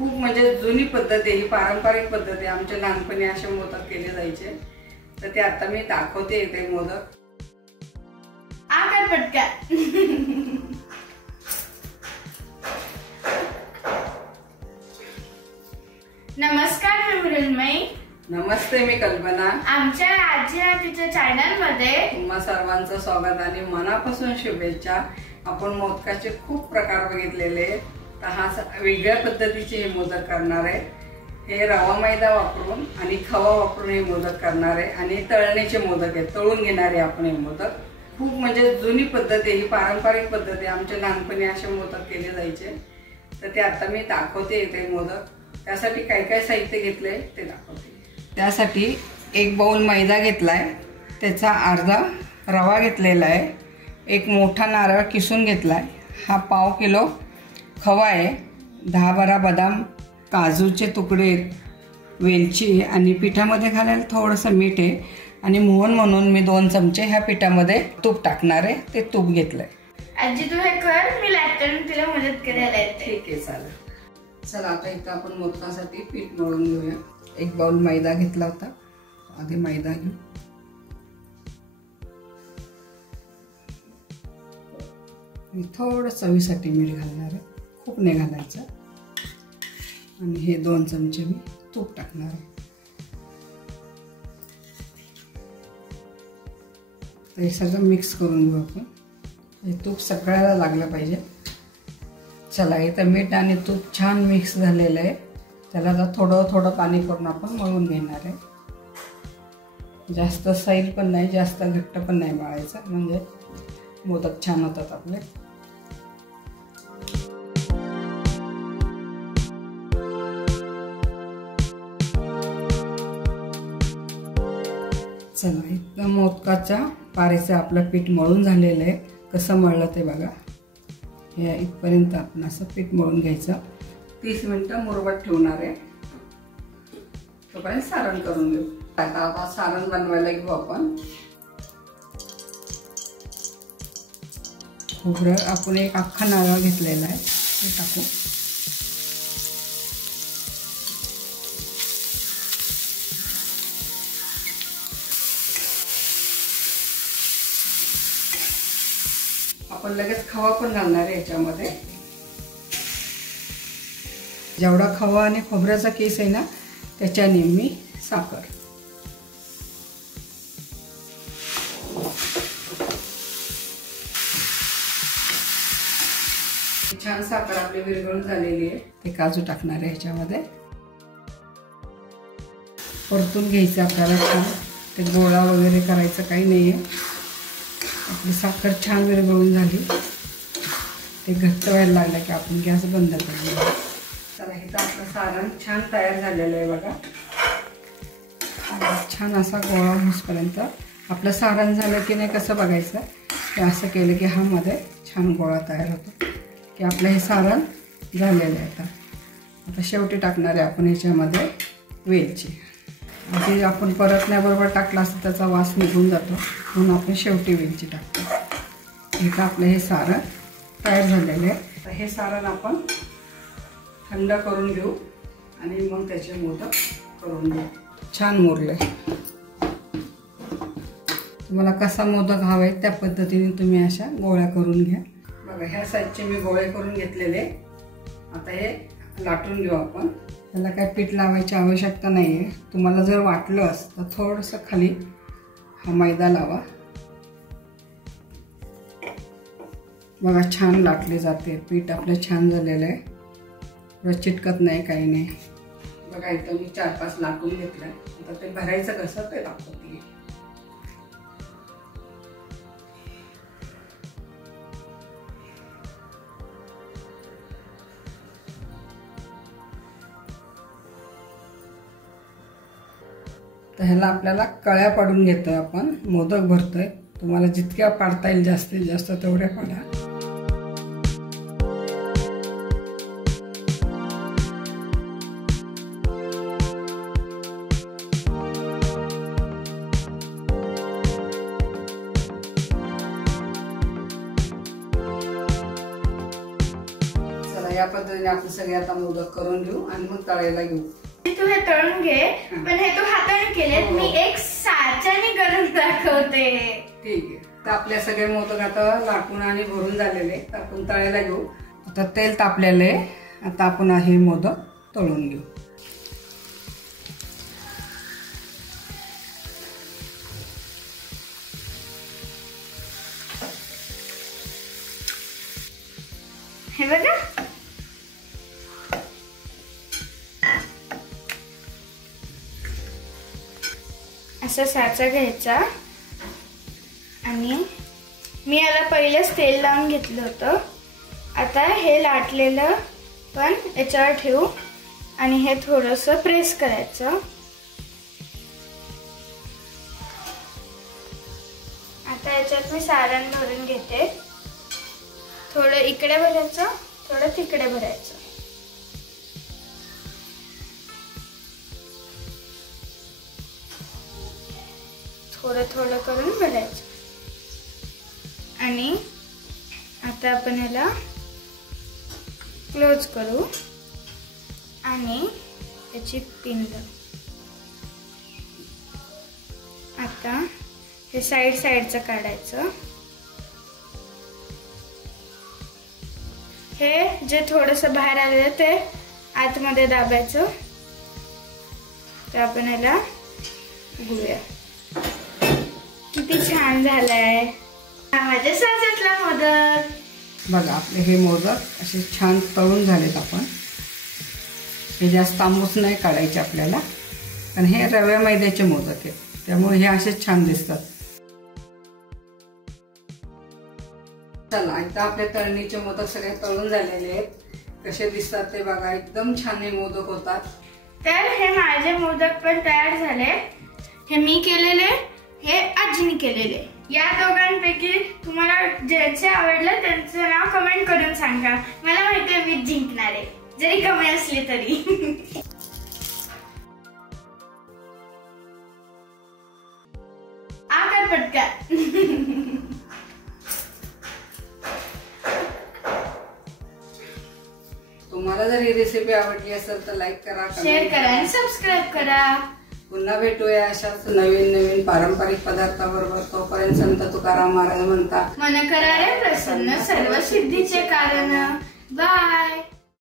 खूप म्हणजे जुनी पद्धत आहे ही, पारंपरिक पद्धत आहे। आमच्या लहानपणी असे मोदक केले जायचे, तर ते आता मी दाखवते ते मोदक। आकार पटका। नमस्कार, मी मृण्मयी। नमस्ते, मी कल्पना। आमच्या आजी आजीच्या चॅनल मध्ये तुम्हा सर्वांचं स्वागत आणि मनापासून शुभेच्छा। आपण मोदकाचे खूप प्रकार बघितलेले, तर हा वेगळ्या पद्धतीचे हे मोदक करणार आहे। हे रवा मैदा वापरून आणि खवा वापरून हे मोदक करणार आहे आणि तळणीचे मोदक आहेत, तळून घेणारे आपण हे मोदक। खूप म्हणजे जुनी पद्धत आहे ही, पारंपरिक पद्धत आहे। आमच्या लहानपणी असे मोदक केले जायचे, तर ते आता मी दाखवते ते मोदक। त्यासाठी काय काय साहित्य घेतले ते दाखवते। त्यासाठी एक बाउल मैदा घेतलाय, त्याचा अर्धा रवा घेतलेला आहे, एक मोठा नारळ किसून घेतलाय, हा पाव किलो खवा आहे, 10-12 बदाम, काजूचे तुकडे, वेलची आणि पिठामध्ये घालायला थोडंसं मीठ आहे आणि मोहन म्हणून मी 2 चमचे ह्या पिठामध्ये तूप टाकणार आहे, ते तूप घेतलंय। आजी तू हे कर, मी लागताना तुला मदत करायला येते। ठीक आहे, चालेल। चला आता इथं आपण मोदकासाठी पीठ मळून घेऊया। एक बाउल मैदा घेतला होता, आधी मैदा घेऊ। मी थोडं चवीसाठी मीठ घालणार आहे, खूप नाही घालायचं। आणि हे 2 चमचे मी तूप टाकणार आहे। तर हे सगळं मिक्स करून घेऊ आपण। हे तूप सगळ्याला लागलं पाहिजे। चला, इथं मीठ आणि तूप छान मिक्स झालेलं आहे, त्याला आता थोडं थोडं पाणी करून आपण मळून घेणार आहे। जास्त सैल पण नाही, जास्त घट्ट पण नाही मळायचं, म्हणजे मोदक छान होतात आपले। चला, एकदम मोदकाच्या पारेचं आपलं पीठ मळून झालेलं आहे। कसं मळलं ते बघा। हे इथपर्यंत आपण असं पीठ मळून घ्यायचं। 30 मिनिटं मुरवत ठेवणार आहे, तोपर्यंत सारण करून घेऊ। आता सारण बनवायला घेऊ आपण। खोबरं आपण एक अख्खा नारळ घेतलेला आहे, ते टाकू। आपण लगेच खवा पण घालणार आहे याच्यामध्ये। जेवढा खवा आणि खोबऱ्याचा केस आहे ना, त्याच्या निम्मी साखर। छान साखर आपली विरघळून झालेली आहे, ते काजू टाकणार आहे ह्याच्यामध्ये। परतून घ्यायचं आपल्याला छान, ते गोळा वगैरे करायचं काही नाहीये। आपली साखर छान विरघळून झाली, ते घट्ट व्हायला लागलं की आपण गॅस बंद करूया। तर इथं आपलं सारण छान तयार झालेलं आहे बघा। छान असा गोळा होईपर्यंत आपलं सारण झालं की नाही कसं बघायचं, की असं केलं की हा मध्ये छान गोळा तयार होतो, की आपलं हे सारण झालेलं आहे। आता शेवटी टाकणार आहे आपण ह्याच्यामध्ये वेलची। ते आपण परतण्याबरोबर टाकला असता त्याचा वास निघून जातो, म्हणून आपण शेवटी वेलची टाकतो। इथं आपलं हे सारण तयार झालेलं आहे। तर हे सारण आपण थंड करून घेऊ आणि मग त्याचे मोदक करून घेऊ। छान मुरले। तुम्हाला कसा मोदक हवा आहे त्या पद्धतीने तुम्ही अशा गोळ्या करून घ्या। बघा, ह्या साईजचे मी गोळे करून घेतलेले। आता हे लाटून घेऊ आपण। त्याला काय पीठ लावायची आवश्यकता नाही आहे। तुम्हाला जर वाटलंच तर थोडंसं खाली हा मैदा लावा। बघा, छान लाटले जाते, पीठ आपलं छान झालेलं आहे, पुढं चिटकत नाही, काही नाही। बघा, इथं मी 4-5 लाटून घेतलंय। आता ते भरायचं कसं ते दाखवते। तर ह्याला आपल्याला कळ्या पाडून घेतोय आपण, मोदक भरतोय। तुम्हाला जितक्या पाडता येईल जास्तीत जास्त तेवढ्या पाडा। या पद्धतीने आपण सगळे आता मोदक करून घेऊ आणि मग तळायला घेऊ. तू हे तळून घे, पण हे तू हाताने केले, मी एक साच्याने करून दाखवते. ठीक आहे. तर आपले सगळे मोदक आता लाटून आणि भरून झालेले, तर आपण तळायला घेऊ. आता तेल तापलेलं आहे, आता आपण हे मोदक तळून घेऊ. हे बघा, असा साचा घ्यायचा आणि मी याला पहिलेच तेल लावून घेतलं होतं. आता हे लाटलेलं पण याच्यावर ठेवू आणि हे थोडंसं प्रेस करायचं. आता याच्यात मी सारण भरून घेते. थोडं इकडे भरायचं, थोडं तिकडे भरायचं. थोडं थोडं करून भरायचं. आणि आता आपण याला क्लोज करू आणि याची पिन लावू. आता हे साईडचं काढायचं. हे जे थोडंसं बाहेर आलेलं ते आतमध्ये दाबायचं. तर आपण याला उघडूया. किती छान झालाय माझ्या साच्यातला मोदक. बघा, आपले हे मोदक असे छान तळून झालेत. आपण हे जास्त आंबूस नाही काढायचे आपल्याला, कारण हे रव्या मैद्याचे मोदक आहेत, त्यामुळे हे असे छान दिसतात. चला, एकदा आपले तळणीचे मोदक सगळे तळून झालेले आहेत. कसे दिसतात ते बघा, एकदम छान हे मोदक होतात. तर हे माझे मोदक पण तयार झाले. हे मी केलेले, हे आजीने केलेले. या दोघांपैकी तुम्हाला ज्याचे आवडलं त्यांचं नाव कमेंट करून सांगा. मला माहिती आहे मी जिंकणार आहे, जरी कमी असले तरी. आकार पटकन. तुम्हाला जर ही रेसिपी आवडली असेल तर लाईक करा, शेअर करा आणि सबस्क्राईब करा. पुन्हा भेटूया अशाच नवीन पारंपरिक पदार्थाबरोबर. तोपर्यंत संत तुकाराम महाराज म्हणतात, मन करारे प्रसन्न सर्व सिद्धीचे कारण. बाय.